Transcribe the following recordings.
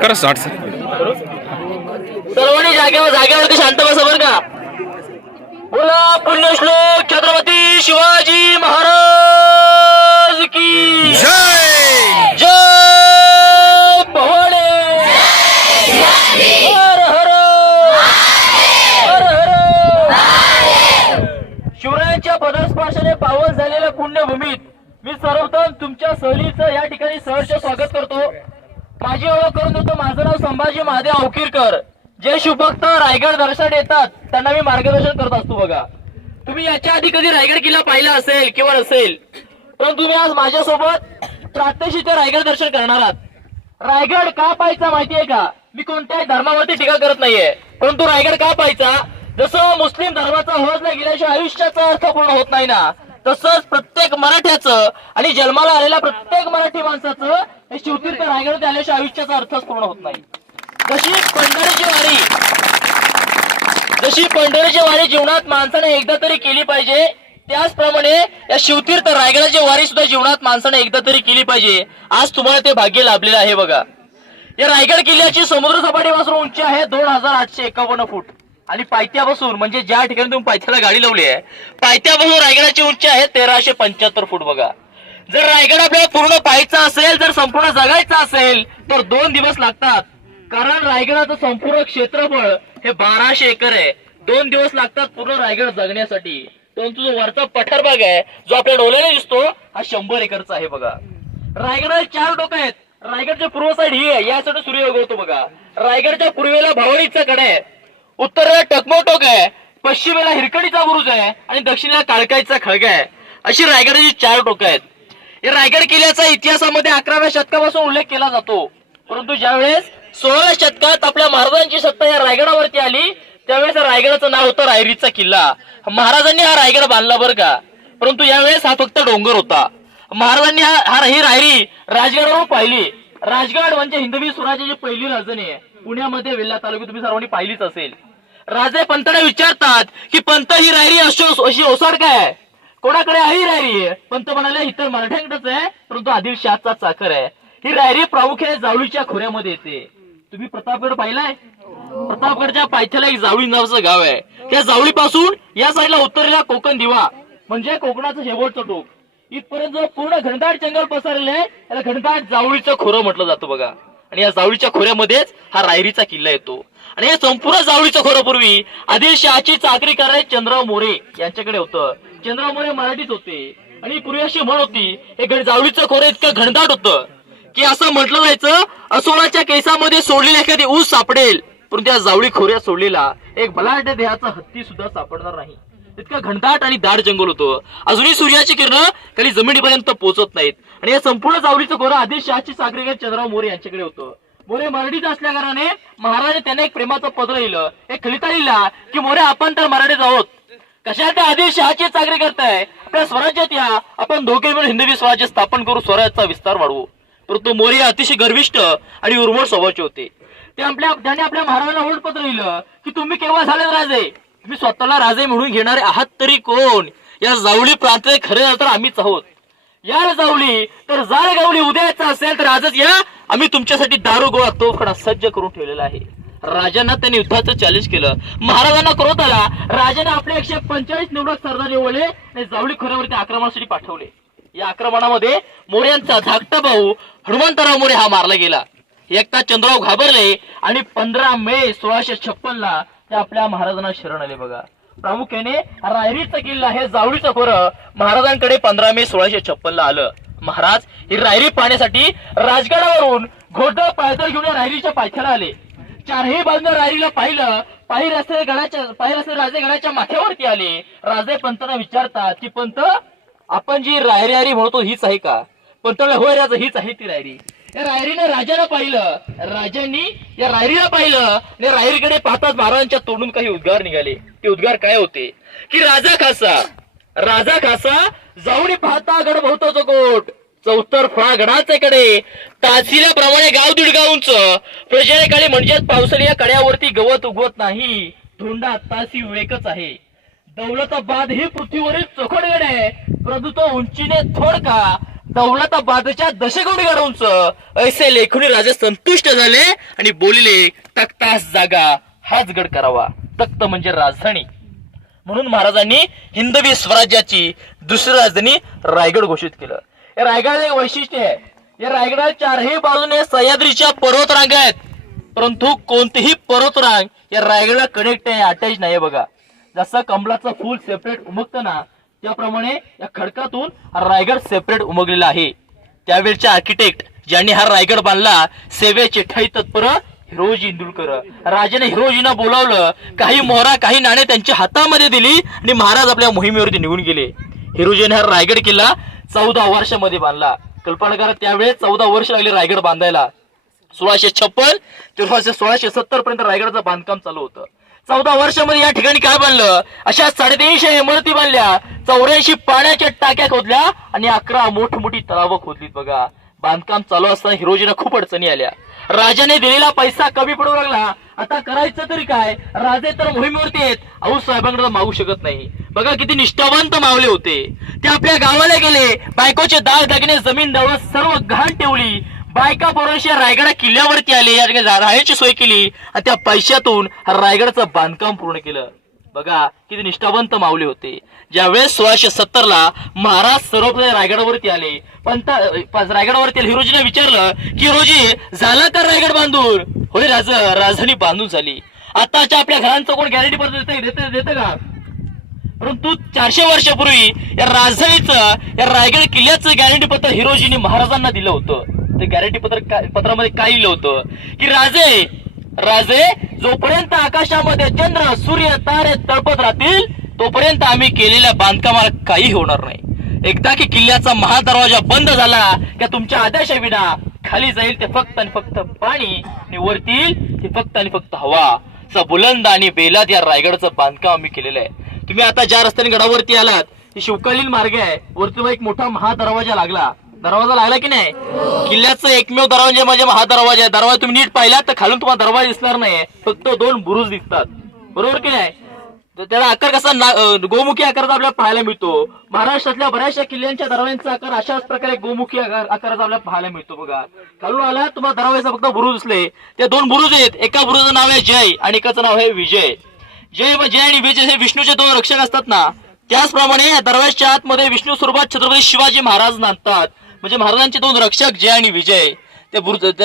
करा start sir. सर्वांनी जागेवर जागेवरती शांत बसा बरं का. बोला पुण्यश्लोक छत्रपती शिवाजी महाराज की. जय जय भवानी हर हर हर हर शिवरायांच्या पदस्पर्शाने पावन झालेल्या पुण्यभूमीत मी सर्वप्रथम तुमच्या सहलीचं या ठिकाणी सहर्ष स्वागत करतो. माझी ओळख करून देतो. माझं नाव संभाजी महादेव अवकिरकर. जे शिवभक्त रायगड दर्शन येतात त्यांना मी मार्गदर्शन करत असतो बघा. तुम्ही याच्या आधी कधी रायगड किल्ला पाहिला असेल किंवा नसेल पण तुम्ही आज माझ्यासोबत प्रात्यक्षिक रायगड दर्शन करणार आहात. रायगड का पाहायचा माहितीये का? मी कोणत्याही धर्मावरती टीका करत नाहीये. परंतु रायगड का पाहायचा? जसं मुस्लिम धर्माचा हवजला गेल्याशिवाय आयुष्याचा अर्थ पूर्ण होत नाही ना. तसंच प्रत्येक मराठ्याचं आणि जन्माला आलेल्या प्रत्येक मराठी माणसाचं हे शिवतीर्थ रायगड आल्याशिवाय आयुष्याचा अर्थच पूर्ण होत नाही. जशी पंढरीची वारी जशी पंढरीची वारी जीवनात माणसाने एकदा तरी केली पाहिजे त्याचप्रमाणे या शिवतीर्थ रायगडाची वारी सुद्धा जीवनात माणसाने एकदा तरी केली पाहिजे. आज तुम्हाला ते भाग्य लाभलेलं आहे बघा. या रायगड किल्ल्याची समुद्र सपाटीपासून उंची आहे दोन हजार आठशे एकावन्न फूट. आणि पायथ्यापासून म्हणजे ज्या ठिकाणी तुम्ही पायथ्याला गाडी लावली आहे पायथ्यापासून रायगडाची उंची आहे तेराशे पंच्याहत्तर फूट बघा. जर रायगड आपल्याला पूर्ण पाहायचा असेल जर संपूर्ण जगायचा असेल तर दोन दिवस लागतात. कारण रायगडाचं संपूर्ण क्षेत्रफळ हे बाराशे एकर आहे. दोन दिवस लागतात पूर्ण रायगड जगण्यासाठी. परंतु जो वरचा पठार भाग आहे जो आपल्या डोल्याने दिसतो हा शंभर एकरचा आहे बघा. रायगडाला चार डोकं आहेत. रायगडच्या पूर्व साईड ही आहे. यासाठी सूर्य उगवतो बघा. रायगडच्या पूर्वेला भावळीचा कडा आहे. उत्तरेला टकमोटोक आहे पश्चिमेला हिरकणीचा बुरुज आहे आणि दक्षिणेला काळकाईचा खळगा आहे. अशी रायगडाची चार टोकं आहेत. या रायगड किल्ल्याचा इतिहासामध्ये अकराव्या शतकापासून उल्लेख केला जातो. परंतु ज्यावेळेस सोळाव्या शतकात आपल्या महाराजांची सत्ता या रायगडावरती आली त्यावेळेस रायगडाचं नाव होतं रायरीचा किल्ला. महाराजांनी हा रायगड बांधला बरं का? परंतु यावेळेस हा फक्त डोंगर होता. महाराजांनी हा ही रायरी राजगडावर पाहिली. राजगड म्हणजे हिंदवी स्वराज्याची पहिली राजधानी आहे. पुण्यामध्ये वेल्हा तालुक्यात तुम्ही सर्वांनी पाहिलीच असेल. राजे पंतने विचारतात की पंत ही रायरी अशी अशी ओसाड काय? आहे कोणाकडे आहे ही रायरी? आहे पंत म्हणाले इतर मराठ्यांकडेच आहे परंतु आदिलशहाचा चाकर आहे. ही रायरी प्रामुख्याने जावळीच्या खोऱ्यामध्ये येते. तुम्ही प्रतापगड पाहिलाय? प्रतापगडच्या पायथ्याला एक जावळी नावाचं गाव आहे. त्या जावळीपासून या साईडला उत्तरेला कोकण दिवा म्हणजे कोकणाचं शेवटचं टोक. इथपर्यंत पूर्ण घनदाट जंगल पसरलेलं आहे त्याला घनदाट जावळीचं खोरं म्हटलं जातं बघा. आणि या जावळीच्या खोऱ्यामध्येच हा रायरीचा किल्ला येतो. आणि हे संपूर्ण जावळीच्या खोऱ्यापूर्वी पूर्वी आदिलशहाची चाकरी करणारे चंद्रराव मोरे यांच्याकडे होतं. चंद्रराव मोरे मराठीत होते. आणि पूर्वी अशी म्हण होती हे जावळीचं खोरं इतकं घनदाट होतं. की असं म्हटलं जायचं असोळाच्या केसामध्ये सोडलेली एखादी ऊस सापडेल. पण त्या जावळी खोऱ्यात सोडलेला एक बलाढ्य देहाचा हत्ती सुद्धा सापडणार नाही. इतका घनदाट आणि दाट जंगल होतं. अजूनही सूर्याची किरण खाली जमिनीपर्यंत पोहोचत नाहीत. आणि या संपूर्ण जावळीचं खोरं आधी शहाची सागरेकर चंद्रराव मोरे यांच्याकडे होतं. मोरे मराठीत असल्या कारणाने महाराजांनी त्यांना एक प्रेमाचं पत्र लिहिलं. एक खलिता लिहिला की मोरे आपण तर मराठीत आहोत. कशा त्या आधी शहाची चाकरी करताय आपल्या स्वराज्यात या. आपण दोघे मिळून हिंदवी स्वराज्य स्थापन करू स्वराज्याचा विस्तार वाढवू. परंतु मोरे अतिशय गर्विष्ठ आणि उर्मळ स्वभावाचे होते. ते आपल्या त्याने आपल्या महाराजांना ओढ पत्र लिहिलं की तुम्ही केव्हा झाले राजे? तुम्ही स्वतःला राजे म्हणून घेणारे आहात तरी कोण? या जावळी प्रांताचे खरे तर आम्हीच आहोत. या जावली तर जाळ गावली उद्याचं असेल तर आजच या. आम्ही तुमच्यासाठी दारू गोळा तोफखडा सज्ज करून ठेवलेला आहे. राजांना त्यांनी युद्धाचं चॅलेंज केलं. महाराजांना क्रोध आला. राजाने आपले एकशे पंचेचाळीस निवडक सरदार निवडले आणि जावळी खोऱ्यावरती आक्रमणासाठी पाठवले. या आक्रमणामध्ये मोऱ्यांचा यांचा धाकटा भाऊ हनुमंतराव मोरे हा मारला गेला. एकता चंद्रराव घाबरले आणि पंधरा मे सोळाशे छप्पन ला ते आपल्या महाराजांना शरण आले बघा. प्रामुख्याने रायरीचा किल्ला हे जावळीचं खोरं. महाराजांकडे पंधरा मे सोळाशे छप्पन ला आलं. महाराज ही रायरी पाहण्यासाठी राजगडावरून घोड पायदळ घेऊन रायरीच्या पायथ्याला आले. चारही बाजून रायरीला पाहिलं पायी रस्ते गडाच्या पायी रस्ते राजे गडाच्या माथ्यावरती आले. राजे पंतांना विचारतात की पंत आपण जी रायरी रायरी म्हणतो हीच आहे का? पंत होय राजा हीच आहे ती रायरी. या रायरीने राजाला पाहिलं. राजांनी या रायरीला पाहिलं आणि रायरीकडे पाहताच महाराजांच्या तोंडून काही उद्गार निघाले. ते उद्गार काय होते? की राजा खासा राजा खासा जाऊन पाहता गड भोवताचा कोट चौतर फळागडाचे तासिल्याप्रमाणे गाव दीड उंच. प्रजेकाळी म्हणजेच पावसाळी या कड्यावरती गवत उगवत नाही. धोंडा तासी विवेकच आहे. दौलताबाद ही पृथ्वीवरील चोखडगड. आहे परंतु उंचीने थोडका दौलताबादच्या दशगुणी उंच ऐसे लेखुनी राजे संतुष्ट झाले आणि बोलले तख्तास जागा हाच गड करावा. तख्त म्हणजे राजधानी. म्हणून महाराजांनी हिंदवी स्वराज्याची दुसरी राजधानी रायगड घोषित केलं. या रायगड एक वैशिष्ट्य आहे. या रायगडा चारही बाजूने सह्याद्रीच्या पर्वत रांगा आहेत. परंतु कोणतीही पर्वत रांग या रायगडला कनेक्ट आहे अटॅच नाही बघा. जसं कमलाचं फुल सेपरेट उमगतं ना त्याप्रमाणे या खडकातून हा रायगड सेपरेट उमगलेला आहे. त्यावेळचे आर्किटेक्ट ज्यांनी हा रायगड बांधला सेवेचे ठाई तत्पर हिरोजी इंदुलकर. राजाने हिरोजीना बोलावलं काही मोहरा काही नाणे त्यांच्या हातामध्ये दिली आणि महाराज आपल्या मोहिमेवरती निघून गेले. हिरोजीने हा रायगड किल्ला चौदा वर्षामध्ये बांधला. कल्पना करा त्यावेळेस चौदा वर्ष लागले रायगड बांधायला. सोळाशे छप्पन ते सोळाशे सोळाशे सत्तर पर्यंत रायगडाचं बांधकाम चालू होतं. चौदा वर्षामध्ये या ठिकाणी काय बांधलं अशा साडेतीनशे इमारती बांधल्या चौऱ्याऐंशी पाण्याच्या टाक्या खोदल्या आणि अकरा मोठमोठी तलावं खोदलीत बघा. बांधकाम चालू असताना हिरोजीना खूप अडचणी आल्या. राजाने दिलेला पैसा कमी पडू लागला. आता करायचं तरी काय? राजे तर मोहिमेवरती आहेत. आऊ साहेबांकडे मागू शकत नाही. बघा किती निष्ठावंत मावले होते. ते आपल्या गावाला गेले. बायकोचे दाग दागिने जमीन दवत सर्व घाण ठेवली. बायका बरोबर रायगडा किल्ल्यावरती आले या ठिकाणी राहण्याची सोय केली आणि त्या पैशातून रायगडाचं बांधकाम पूर्ण केलं. बघा किती निष्ठावंत मावले होते. ज्यावेळेस सोळाशे सत्तर ला महाराज सर्वप्रथम रायगडावरती आले पण रायगडावरती आले हिरोजीने विचारलं की हिरोजी झाला का रायगड बांधून? होय राज राजधानी बांधून झाली. आताच्या आपल्या घरांचं कोण गॅरंटी पत्र देतं देतं देतं का? परंतु चारशे वर्षापूर्वी या राजधानीचं या रायगड किल्ल्याचं गॅरंटी पत्र हिरोजीने महाराजांना दिलं होतं. ते गॅरंटी पत्र पत्रामध्ये काय लिहिलं होतं? की राजे राजे जोपर्यंत आकाशामध्ये चंद्र सूर्य तारे तळपत राहतील तोपर्यंत आम्ही केलेल्या बांधकामाला काही होणार नाही. एकदा की किल्ल्याचा महादरवाजा बंद झाला की तुमच्या आदेशाविना खाली जाईल ते फक्त आणि फक्त पाणी आणि वरतील ते फक्त आणि फक्त हवा. असा बुलंद आणि बेलाद या रायगडचं बांधकाम आम्ही केलेलं आहे. तुम्ही आता ज्या रस्त्याने गडावरती आलात ती शिवकालीन मार्ग आहे. वरती एक मोठा महादरवाजा लागला. दरवाजा लागला की नाही? किल्ल्याचा एकमेव दरवाजा म्हणजे महादरवाजा आहे. दरवाजा तुम्ही नीट पाहिलात तर खालून तुम्हाला दरवाजा दिसणार नाही फक्त दोन बुरुज दिसतात. बरोबर की नाही? तर त्याला आकार कसा गोमुखी आकाराचा आपल्याला पाहायला मिळतो. महाराष्ट्रातल्या बऱ्याचशा किल्ल्यांच्या दरवाजांचा आकार अशाच प्रकारे गोमुखी आकार आकाराचा आपल्याला पाहायला मिळतो बघा. खालून आला तुम्हाला दरवाजा फक्त बुरुज दिसले. ते दोन बुरुज आहेत. एका बुरुजचं नाव आहे जय आणि एकाचं नाव आहे विजय. जय व जय आणि विजय हे विष्णूचे दोन रक्षक असतात ना. त्याचप्रमाणे या दरवाजाच्या आतमध्ये विष्णू स्वरूपात छत्रपती शिवाजी महाराज नांदतात. म्हणजे महाराजांचे दोन रक्षक जय आणि विजय. ते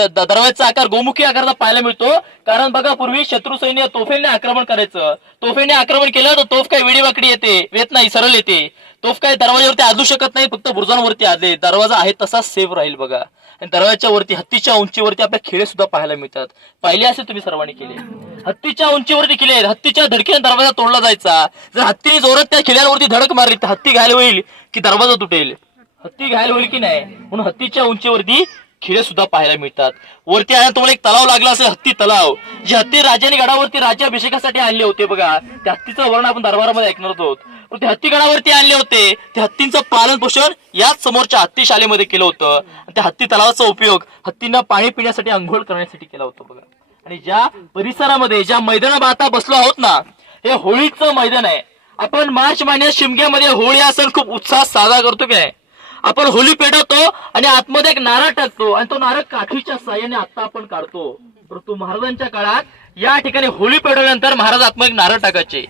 दरवाजाचा आकार गोमुखी आकाराचा पाहायला मिळतो. कारण बघा पूर्वी शत्रू सैन्य तोफेने आक्रमण करायचं. तोफेने आक्रमण केलं तर तोफ काय वेडीवाकडी येते येत नाही सरळ येते. तोफ काय दरवाजावरती आजू शकत नाही फक्त बुरुजांवरती आले दरवाजा आहे तसा सेफ राहील बघा. आणि दरवाजाच्या वरती हत्तीच्या उंचीवरती आपल्या खेळे सुद्धा पाहायला मिळतात. पाहिले असे तुम्ही सर्वांनी केले. हत्तीच्या उंचीवरती केले हत्तीच्या धडकीने दरवाजा तोडला जायचा. जर हत्तीने जोरात त्या खिल्यांवरती धडक मारली तर हत्ती घायल होईल की दरवाजा तुटेल? हत्ती घायल होईल की नाही? म्हणून हत्तीच्या उंचीवरती खिळे सुद्धा पाहायला मिळतात. वरती आल्या तुम्हाला एक तलाव लागला असेल हत्ती तलाव. जे हत्ती राजाने गडावरती राज्याभिषेकासाठी आणले होते बघा. त्या हत्तीचं वर्णन आपण दरबारामध्ये ऐकणार आहोत. पण ते हत्ती गडावरती आणले होते. त्या हत्तींचं पालन पोषण याच समोरच्या हत्ती शालेमध्ये केलं होतं. आणि त्या हत्ती तलावाचा उपयोग हत्तींना पाणी पिण्यासाठी अंघोळ करण्यासाठी केला होता बघा. आणि ज्या परिसरामध्ये ज्या मैदानात आता बसलो आहोत ना हे होळीचं मैदान आहे. आपण मार्च महिन्यात शिमग्यामध्ये होळी हा सण खूप उत्साहात साजरा करतो की नाही? आपण होली पेटवतो आणि आतमध्ये एक नारळ टाकतो आणि तो नारळ काठीच्या साह्याने आता आपण काढतो. परंतु महाराजांच्या काळात या ठिकाणी होली पेटवल्यानंतर महाराज आतमध्ये एक नारळ टाकायचे.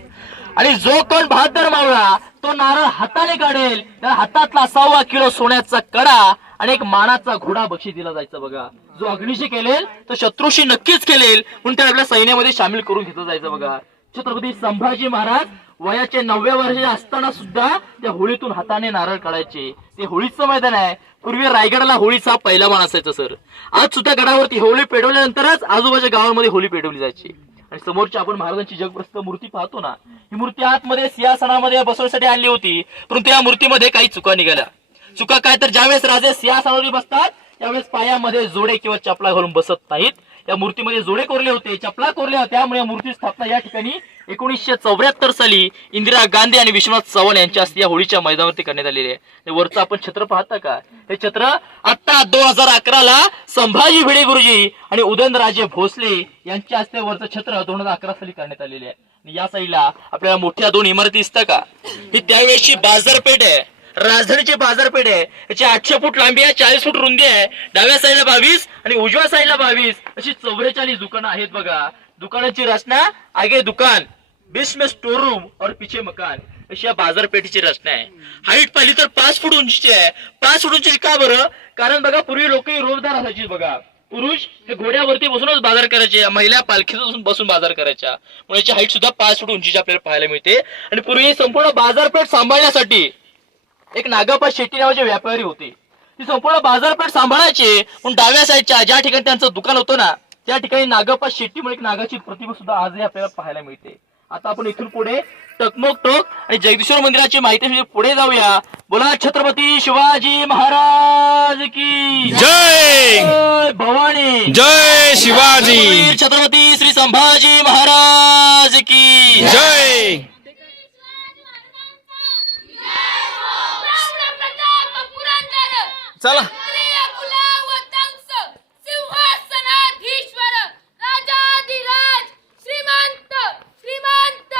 आणि जो कोण बहादर मावळा तो नारळ हाताने काढेल. त्या हातातला सव्वा किलो सोन्याचा कडा आणि एक मानाचा घोडा बक्षीस दिला जायचा बघा. जो अग्निशी केलेल तो शत्रूशी नक्कीच केलेल म्हणून ते आपल्या सैन्यामध्ये सामील करून घेतलं जायचं बघा. छत्रपती संभाजी महाराज वयाचे नवव्या वर्षाचे असताना सुद्धा त्या होळीतून हाताने नारळ काढायचे. ते होळीचं मैदान आहे. पूर्वी रायगडला होळीचा पहिला मान असायचा सर. आज सुद्धा गडावरती होळी पेटवल्यानंतरच आजूबाजूच्या गावांमध्ये होळी पेटवली जायची. आणि समोरची आपण महाराजांची जगप्रस्त मूर्ती पाहतो ना ही मूर्ती आतमध्ये सिंहासनामध्ये बसवण्यासाठी आणली होती. परंतु या मूर्तीमध्ये काही चुका निघाल्या. चुका काय तर ज्यावेळेस राजे सिंहासनावर बसतात त्यावेळेस पायामध्ये जोडे किंवा चपला घालून बसत नाहीत. या मूर्तीमध्ये जोडे कोरले होते चपला कोरल्या त्यामुळे या मूर्ती स्थापना या ठिकाणी एकोणीसशे चौऱ्याहत्तर साली इंदिरा गांधी आणि विश्वनाथ चव्हाण यांच्या हस्ते या होळीच्या मैदानावरती करण्यात आलेली आहे. वरचं आपण छत्र पाहता का? हे छत्र आता दोन हजार अकराला संभाजी भिडे गुरुजी आणि उदयनराजे भोसले यांच्या हस्ते वरचं छत्र दोन हजार अकरा साली करण्यात आलेले आहे. आणि या साईडला आपल्याला मोठ्या दोन इमारती दिसतात का? ही त्यावेळेची बाजारपेठ आहे. राजधानीची बाजारपेठ आहे. याची आठशे फूट लांबी आहे चाळीस फूट रुंदी आहे. डाव्या साईडला बावीस आणि उजव्या साईडला बावीस अशी चौवेचाळीस दुकानं आहेत बघा. दुकानाची रचना आगे दुकान बीच में स्टोर रूम और पीछे मकान. अशी या बाजारपेठेची रचना आहे. हाईट पाहिली तर पाच फूट उंचीची आहे. पाच फूट उंची का बरं? कारण बघा पूर्वी लोक रोजदार असायची बघा. पुरुष हे घोड्यावरती बसूनच बाजार करायचे महिला पालखीत बसून बसून बाजार करायच्या. म्हणून याची हाईट सुद्धा पाच फूट उंचीची आपल्याला पाहायला मिळते. आणि पूर्वी संपूर्ण बाजारपेठ सांभाळण्यासाठी एक नागापा शेट्टी नावाचे व्यापारी होते. ती संपूर्ण बाजारपेठ सांभाळायचे. पण डाव्या साईडच्या ज्या ठिकाणी त्यांचं दुकान होतं ना त्या ठिकाणी नागप्पा शेट्टी म्हणून एक नागाची प्रतिमा सुद्धा आजही आपल्याला पाहायला मिळते. आता आपण इथून पुढे टकमक टोक आणि जगदीश्वर मंदिराची माहिती म्हणजे पुढे जाऊया. बोला छत्रपती शिवाजी महाराज की जय! भवानी. जय शिवाजी. छत्रपती श्री संभाजी महाराज की जय! पुरंदर. चला क्षत्रिय कुलावतंस सिंहासनाधीश्वर राजाधिराज श्रीमंत श्रीमंत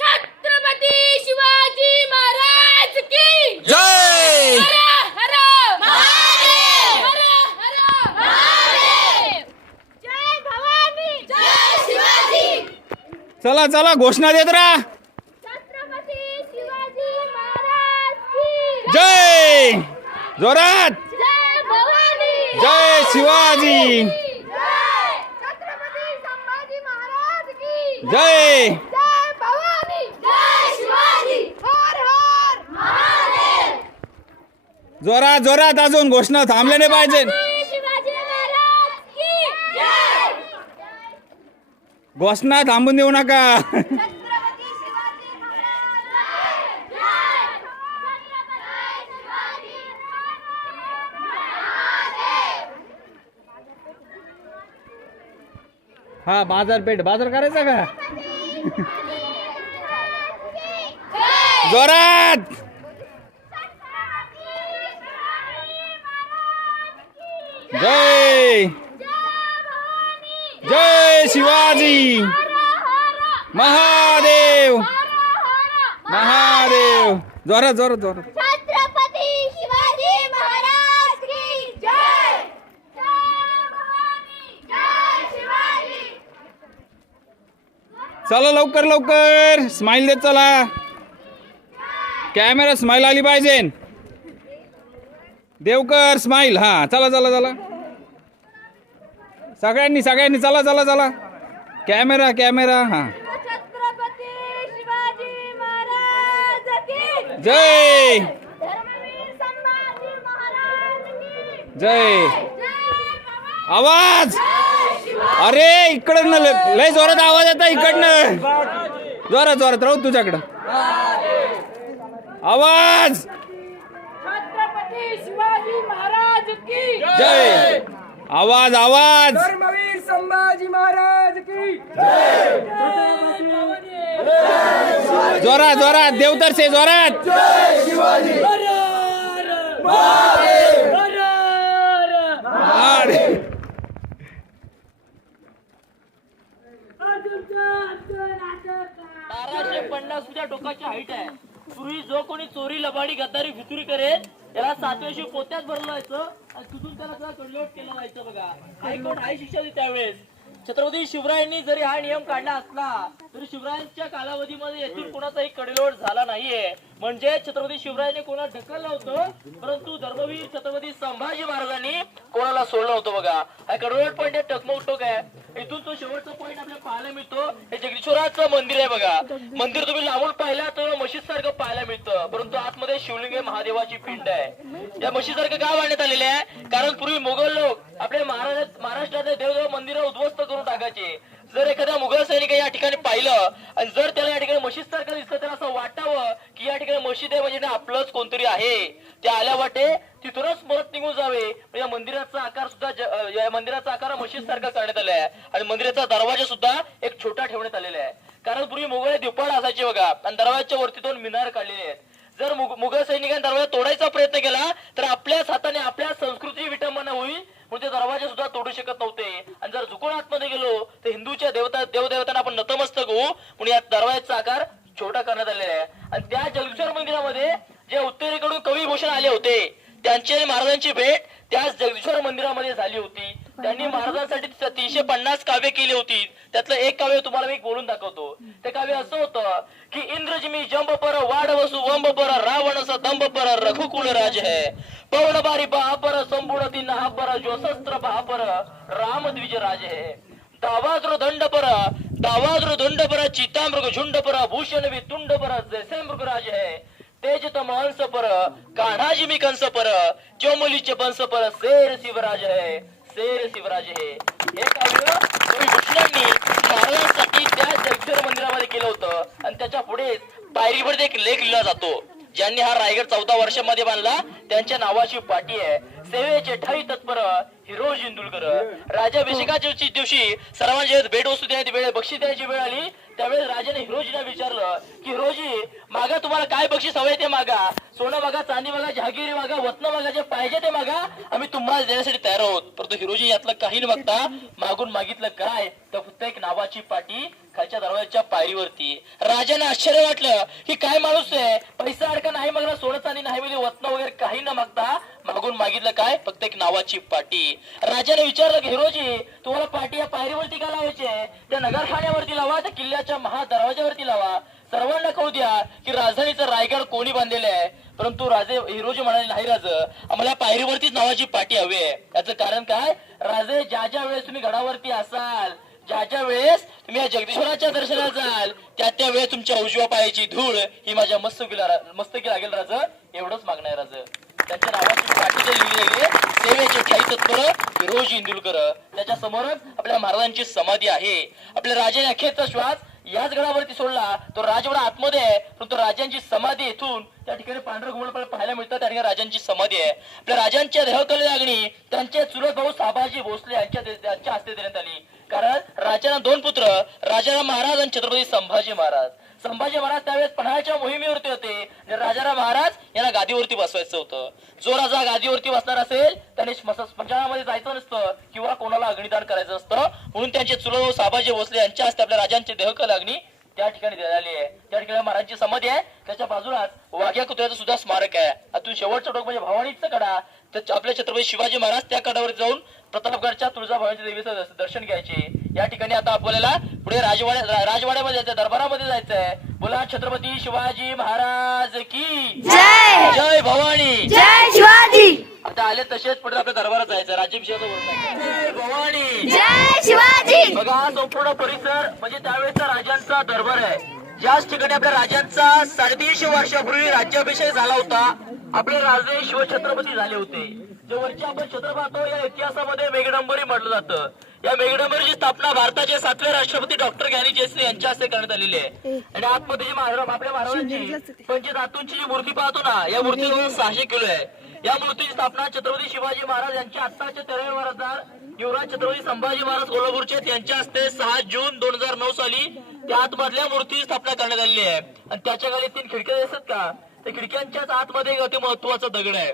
छत्रपती शिवाजी महाराज की जय हर हर महादेव हर हर महादेव जय भवानी जय शिवाजी चला चला घोषणा देत राहा. की जय! जोरात! जय शिवाजी जय छत्रपती संभाजी महाराज की जय! जय भवानी! जय शिवाजी! हर हर! महादेव जोरात जोरात अजून घोषणा थांबले नाही पाहिजे. घोषणा थांबून देऊ नका. हा बाजारपेठ. बाज़ार करायचा का? जोरात. जय. जय शिवाजी। महादेव। महादेव। जोरात जोरात जोरात। छत्रपती शिवाजी महाराज की जय। जय भवानी जय शिवाजी चला लवकर लवकर. स्माइल देत चला. कॅमेरा स्माइल आली पाहिजे. देवकर स्माइल हा चला चला चला. सगळ्यांनी सगळ्यांनी चला चला चला. कॅमेरा कॅमेरा हा. जय! जय! आवाज! अरे इकडं लय जोरात आवाज येता इकडनं. जोरात जोरात राहू तुझ्याकडं. आवाज! जय! आवाज आवाज! धर्मवीर संभाजी महाराज की जोरात जोरात देवतर से जोरात. बाराशे पन्नास तुझ्या डोकाची हाईट आहे. पूर्वी जो कोणी चोरी लबाडी गद्दारी फितुरी करेल त्याला सातव्याशी पोत्यात भरलं व्हायचं आणि तिथून त्याला त्याला केलं जायचं बघा. हायकोर्ट हाय शिक्षा देते त्यावेळेस? छत्रपती शिवरायांनी जरी हा नियम काढला असला तरी शिवरायांच्या कालावधीमध्ये येथील कोणाचाही कडलोट झाला नाहीये. म्हणजे छत्रपती शिवरायांनी कोणाला ढकललं होतं परंतु धर्मवीर छत्रपती संभाजी महाराजांनी कोणाला सोडलं होतं बघा. हा कडलोट पॉईंट आहे टकमक टोक आहे. इथून तो शेवटचा पॉईंट आपल्याला पाहायला मिळतो. हे जगदीश्वराचं मंदिर आहे बघा. मंदिर तुम्ही लांबून पाहिला तर मशीद सारखं पाहायला मिळतं. परंतु आतमध्ये शिवलिंग हे महादेवाची पिंड आहे. या मशीद सारखं का बांधण्यात आलेले आहे? कारण पूर्वी मुघल लोक आपल्या महाराज महाराष्ट्रातले देवदेव मंदिरं उद्ध्वस्त करून टाकायचे. जर एखाद्या मुघल सैनिक या ठिकाणी पाहिलं आणि जर त्याला या ठिकाणी मशीद सारखं दिसलं तर असं वाटावं की या ठिकाणी मशीद आहे म्हणजे आपलंच कोणतरी आहे. ते आल्या वाटे तिथूनच परत निघून जावे. म्हणजे या मंदिराचा आकार सुद्धा या मंदिराचा आकार मशीद सारखा करण्यात आला आहे आणि मंदिराचा दरवाजा सुद्धा एक छोटा ठेवण्यात आलेला आहे. कारण पूर्वी मुघल दिपाड असायचे बघा आणि दरवाजाच्या वरती दोन मिनार काढलेले आहेत. जर मुघल सैनिकांनी दरवाजा तोडायचा प्रयत्न केला तर आपल्या संस्कृतीची विटंबना होईल म्हणून ते दरवाजे सुद्धा तोडू शकत नव्हते आणि जर झुकून आतमध्ये गेलो तर हिंदूच्या देवता देवदेवतांना आपण नतमस्तक होऊ म्हणून या दरवाजाचा आकार छोटा करण्यात आलेला आहे आणि त्या जगदीश्वर मंदिरामध्ये जे उत्तरेकडून कवी भूषण आले होते त्यांची आणि महाराजांची भेट त्याच जगदीश्वर मंदिरामध्ये झाली होती त्यांनी महाराजांसाठी ती- तीनशे पन्नास काव्य केली होती त्यातलं एक काव्य तुम्हाला मी बोलून दाखवतो ते काव्य असं होतं की इंद्रजिमी जंब पर वाड वसु वंब पर रावण स दंब पर रघुकुल राज है पवन बारी पर संपूर्ण दिन पर जो शस्त्र पर राम द्विज राज है दावाद्र दंड पर दावाद्र दंड पर चितामृग झुंड पर भूषण वि तुंड पर जैसे मृगराज है तेज तम हंस पर कान्हाजी मी कंस पर चोमलीचे बंस पर शेर शिवराज है शेर शिवराज है। हे काव्य कवी भूषणांनी महाराजांसाठी त्या जगदीश्वर मंदिरामध्ये केलं होतं. आणि त्याच्या पुढे पायरीवर एक लेख लिहिला जातो ज्यांनी हा रायगड चौदा वर्षामध्ये बांधला त्यांच्या नावाची पाठी आहे. सेवेचे ठाई तत्पर हिरोज इंदुलकर राज्याभिषेकाच्या दिवशी- दिवशी सर्वांच्या भेट वस्तू देण्याची वेळ बक्षीस देण्याची वेळ आली. त्यावेळेस राजाने हिरोजीला विचारलं की हिरोजी मागा तुम्हाला काय बक्षीस हवंय ते मागा. सोनं मागा चांदी मागा जहागिरी मागा वतन मागा जे पाहिजे ते मागा. आम्ही तुम्हाला देण्यासाठी तयार आहोत. परंतु हिरोजी यातलं काही न बघता मागून मागितलं काय? तर फक्त एक नावाची पाटी खालच्या दरवाजाच्या पायरीवरती. राजाने आश्चर्य वाटलं की काय माणूस आहे? पैसा अडका नाही मागला सोनं चांदी नाही म्हणजे वतन वगैरे काही न मागता मागून मागितलं काय? फक्त एक नावाची पाटी. राजाने विचारलं की हिरोजी तुम्हाला पाटी या पायरीवरती का लावायची आहे? त्या नगरखान्यावरती लावा त्या किल्ल्याच्या महादरवाज्यावरती लावा. सर्वांना कळू द्या की राजधानीचं रायगड कोणी बांधलेलं आहे? परंतु राजे हिरोजी म्हणाले नाही राज आम्हाला पायरीवरतीच नावाची पाठी हवी आहे. याचं कारण काय? राजे ज्या ज्या वेळेस तुम्ही घडावरती असाल ज्या ज्या वेळेस तुम्ही या जगदीश्वराच्या दर्शनाला जाल त्या त्या वेळेस तुमच्या उजव्या पायाची धूळ ही माझ्या मस्तकीला मस्तकी लागेल राज. एवढंच मागणार राज. त्यांच्या नावाची पाठी जे लिहिली आहे सेवेचे ठाई तत्पर हिरोजी इंदुलकर. त्याच्या समोरच आपल्या महाराजांची समाधी आहे. आपल्या राजाने अखेरचा श्वास याच गडावरती सोडला तो राजवाडा आतमध्ये आहे. परंतु राजांची समाधी येथून त्या ठिकाणी पांढरं घुमळ पाहायला मिळतं. त्या ठिकाणी राजांची समाधी आहे. आपल्या राजांच्या देहकले लागणी त्यांचे चुलत भाऊ साबाजी भोसले यांच्या दे- यांच्या हस्ते देण्यात आली. कारण राजांना दोन पुत्र राजाराम महाराज आणि छत्रपती संभाजी महाराज. संभाजी महाराज त्यावेळेस पन्हाळ्याच्या मोहिमेवरती होते. आणि राजाराम महाराज यांना गादीवरती बसवायचं होतं. जो राजा गादीवरती बसणार असेल त्याने स्मशानामध्ये जायचं नसतं किंवा कोणाला अग्निदान करायचं असतं म्हणून त्यांचे चुलत साबाजी भोसले यांच्या हस्ते आपल्या राजांची देहक लागणी त्या ठिकाणी देण्यात आली आहे. त्या ठिकाणी महाराजांची समाधी आहे. त्याच्या बाजूलाच वाघ्या कुत्र्याचं सुद्धा स्मारक आहे. अतून शेवटचं टोक म्हणजे भवानीचं कडा. तर आपल्या छत्रपती शिवाजी महाराज त्या कडावर जाऊन प्रतापगडच्या तुळजाभवानी देवीचं दर्श- दर्शन घ्यायचे. या ठिकाणी आता आपल्याला पुढे राजवाड्या राजवाड्यामध्ये जायचं दरबारामध्ये जायचंय. बोला छत्रपती शिवाजी महाराज की जय! जय भवानी! जय शिवाजी! आता आले तसेच पुढे आपल्या दरबारात जायचं. राज्याभिषेकाचं भवानी! जय शिवाजी! बघा हा संपूर्ण परिसर म्हणजे त्यावेळेचा राजांचा दरबार आहे. ज्याच ठिकाणी आपल्या राजांचा साडेतीनशे वर्षापूर्वी राज्याभिषेक झाला होता आपले राजे शिवछत्रपती झाले होते. जे वरचे आपण छत्र पाहतो या इतिहासामध्ये मेघडंबरी म्हटलं जातं. या मेघडंबरीची स्थापना भारताचे सातवे राष्ट्रपती डॉक्टर ज्ञानी जयश्री यांच्या हस्ते करण्यात आलेली आहे. आणि आतमध्ये जी महाराज आपल्या महाराजांची पंचधातूंची जी मूर्ती पाहतो ना या मूर्तीवर सहाशे किलो आहे. या मूर्तीची स्थापना छत्रपती शिवाजी महाराज यांच्या आत्ताचे तेरावे महाराज युवराज छत्रपती संभाजी महाराज कोल्हापूरचे. यांच्या हस्ते सहा जून दोन हजार नऊ साली त्या आतमधल्या मूर्ती स्थापना करण्यात आलेली आहे. आणि त्याच्याखाली तीन खिडक्या दिसतात का? त्या खिडक्यांच्याच आतमध्ये एक अति महत्त्वाचा दगड आहे.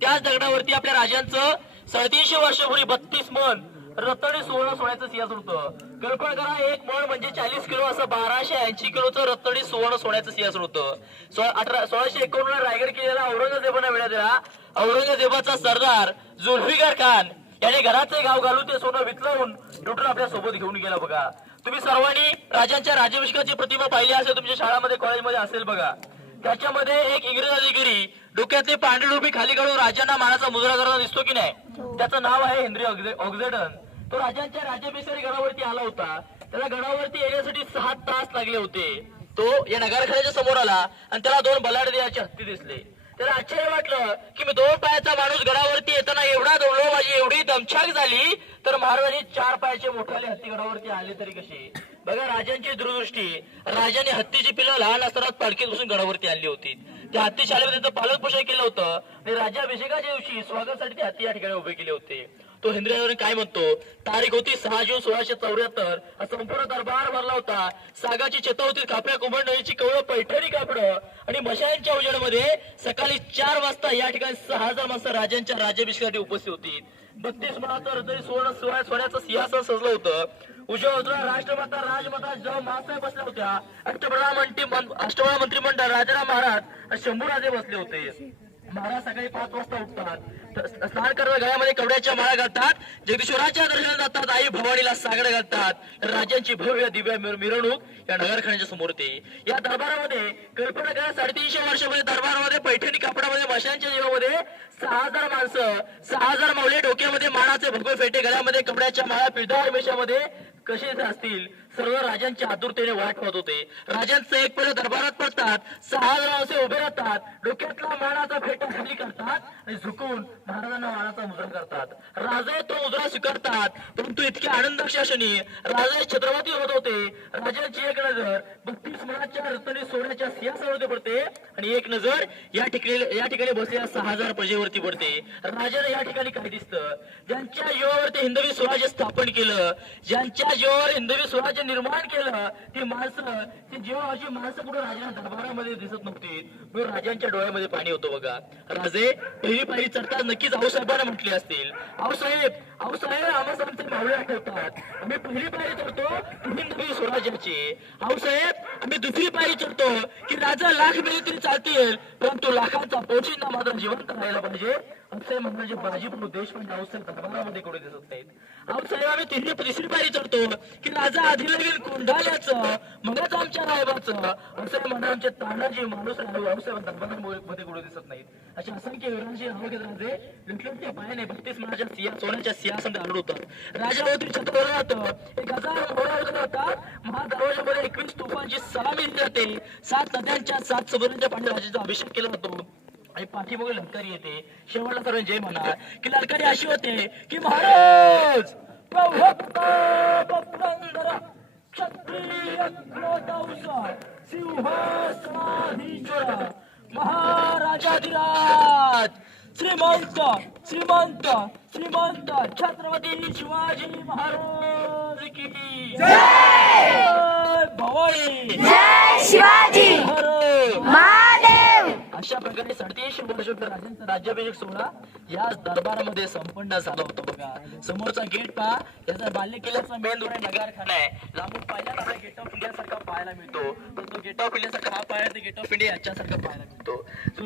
त्याच दगडावरती आपल्या राजांचं साडेतीनशे वर्षापूर्वी बत्तीस मन रतडी सुवर्ण सोन्याचं सिंहासन होतं. कल्पना करा एक मन म्हणजे चाळीस किलो असं बाराशे ऐंशी किलोचं रत्तडी सुवर्ण सोन्याचं सिंहासन होतं. अठरा सोळाशे एकोणला रायगड किल्ल्याला औरंगजेबाने वेळा दिला औरंगजेबाचा सरदार जुल्फिकार खान याने घराचे गाव घालून ते सोनं विकलवून लुटून आपल्यासोबत घेऊन गेला बघा. तुम्ही सर्वांनी राजांच्या राजाभिषेकाची प्रतिमा पाहिली असेल तुमच्या शाळामध्ये कॉलेजमध्ये असेल बघा. त्याच्यामध्ये एक इंग्रज अधिकारी डोक्यातली पांढरी टोपी खाली काढून राजांना मानाचा मुजरा करताना दिसतो की नाही? त्याचं नाव आहे हेनरी ऑक्झे- ऑक्झेडन तो राजांच्या राज्याभिषेक गडावरती आला होता. त्याला गडावरती येण्यासाठी सहा तास लागले होते. तो या नगरखान्याच्या समोर आला आणि त्याला दोन बलाढ्य देवाचे हत्ती दिसले. त्याला आश्चर्य वाटलं की मी दोन पायाचा माणूस गडावरती येताना एवढा दौडलो माझी एवढी दमछाक झाली तर महाराजांनी चार पायाचे मोठाले हत्ती गडावरती आले तरी कसे? बघा राजांची दूरदृष्टी. राजाने हत्तीची पिल्लं लहान असताना पालखीत बसून गडावरती आणली होती. त्या हत्ती शाळेमध्ये त्यांचं पालन पोषण केलं होतं आणि राज्याभिषेकाच्या दिवशी स्वागतासाठी ते हत्ती या ठिकाणी उभे केले होते. तो हिंद्रेवर काय म्हणतो? तारीख होती सहा जून सोळाशे चौऱ्याहत्तर. हा संपूर्ण दरबार भरला होता. सागाची छतं होती कापड्या कुंभण कवळ पैठणी कापडं. आणि मशांच्या उजेडामध्ये सकाळी चार वाजता या ठिकाणी सहा हजार माणसं राजांच्या राज्याभिषेकासाठी उपस्थित होती. बत्तीस महातर हृदय सुवर्ण सोळा सोन्याचं सिंहासन सजलं होतं. उजव्या उजव्या राष्ट्रमाता राजमाता जेव्हा मासाहेब बसल्या होत्या. अष्टप्रधान मंत्री अष्टप्रधान मंत्रिमंडळ राजाराम महाराज शंभू राजे बसले होते. महाराज सकाळी पाच वाजता उठतात. स्नान करतात गळ्यामध्ये कवड्याच्या माळा घालतात. जगदीश्वराच्या दर्शनाला जातात. आई भवानीला सागड घालतात. राजांची भव्य दिव्य मिरवणूक या नगरखंडाच्या समोर होते या दरबारामध्ये कल्पना करा साडेतीनशे वर्षामध्ये दरबारामध्ये पैठणी कापडामध्ये माशांच्या जीवामध्ये सहा हजार माणसं सहा हजार मावले डोक्यामध्ये मानाचे भगवे फेटे गळ्यामध्ये कपड्याच्या माळा पिळदार वेशामध्ये कसे असतील? सर्व राजांच्या आतुरतेने वाट पाहत होते. राजांचं एक पहिले दरबारात पडतात. सहा हजार असे उभे राहतात. डोक्यातला मानाचा फेटा खाली करतात आणि झुकून महाराजांना वाणाचा मुद्रा करतात. राजे तो मुद्रा स्वीकारतात. परंतु इतक्या आनंद क्षणी राजे छत्रपती होत होते. राजाची एक नजर बत्तीस मनाच्या रत्नी सोन्याच्या सिंहासनावरती पडते आणि एक नजर या ठिकाणी या ठिकाणी बसलेल्या सहा हजार प्रजेवरती पडते. राजाने या ठिकाणी काय दिसतं? ज्यांच्या जीवावरती हिंदवी स्वराज्य स्थापन केलं ज्यांच्या जीवावर हिंदवी स्वराज्य निर्माण केलं ती माणसं ती जीवाची माणसं कुठं राजाच्या दरबारामध्ये दिसत नव्हती. म्हणून राजांच्या डोळ्यामध्ये पाणी होतं बघा. राजे पहिली पायरी चढताच नक्कीच आऊसाहेबांना म्हटले असतील. आऊसाहेब आऊसाहेब आम्हाला आमचे मावळे आठवतात आम्ही पहिली पायरी चढतो तुम्ही नवी स्वराज्याची. आऊसाहेब आम्ही दुसरी पायरी चढतो की राजा लाख मिळेल तरी चालतील परंतु लाखांचा पोचिंदा मात्र जिवंत राहायला पाहिजे. असे म्हणजे बाजी प्रभू देशपांडे आऊसाहेब दरबारामध्ये कुठे दिसत नाहीत. आऊसाहेब आम्ही तिसरी तिसरी पायरी चढतो. की राजा आधी लागेल कोंढाल्याचं मगच आमच्या रायबाचं. असं म्हणा आमचे तानाजी माणूस आऊसाहेब दरबारामध्ये कुठे दिसत नाहीत असे असंख्य वीरांचे नाव घेत राजे लुटलुटच्या पायाने भक्तीस मनाच्या सिया सोन्याच्या सिंहासन आढळ होतात राजा होती राहतं एक हजार घोड्यावर राहतात महादरवाजामध्ये एकवीस तुफांची सलामी दिली जाते सात नद्यांच्या सात सबरांच्या पाणी राजाचा अभिषेक केला जातो आणि पाठीमागे ललकारी येते. शेवटला सर्व जय म्हणा. की ललकारी अशी होते की महाराज महाराजाधिराज श्रीमंत श्रीमंत श्रीमंत छत्रपती शिवाजी महाराज की जय! भवानी! जय शिवाजी! हर महादेव अशा प्रकारे साडेतीनशे वर्ष राजांचा राज्याभिषेक सोहळा या दरबारामध्ये संपन्न झाला होता बघा. समोरचा गेट पहा. याचा बाल्य किल्ल्याचा मेन दोन नगारखाना आहे. लांबून पाहिला आपल्या गेट ऑफ इंडिया सारखा पाहायला मिळतो. पण तो गेट ऑफ इंडिया सारखा हा पाहिला तर गेट ऑफ इंडिया याच्यासारखा पाहायला मिळतो. तो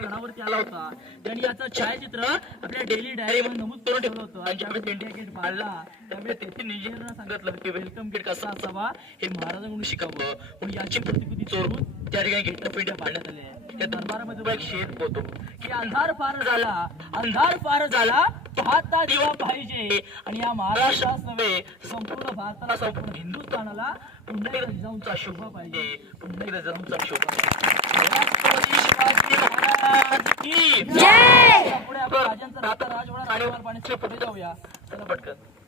घरावरती आला होता. त्यांनी याचं छायाचित्र आपल्या डेली डायरी मध्ये नमूद करून ठेवलं होतं. आणि ज्यावेळेस इंडिया गेट पाडला त्यावेळेस तेथील इंजिनियरना सांगितलं की वेलकम गेट कसा असावा हे महाराजांकडून शिकावं. पण याची प्रतिकृती चोरून त्या ठिकाणी ऑफ इंडिया पाडण्यात आले त्या दरबारामध्ये एक शेत होतो. की अंधार फार झाला अंधार फार झाला पाहता दिवा पाहिजे. आणि या महाराष्ट्रात नव्हे संपूर्ण भारताला संपूर्ण हिंदुस्थानाला जिजाऊंचा शोभा पाहिजे. जिजाऊंचा शोभा पुढे आपण राजांचा राहता राजवाडा राणीवार पाणी पुढे जाऊया. चला पटकन.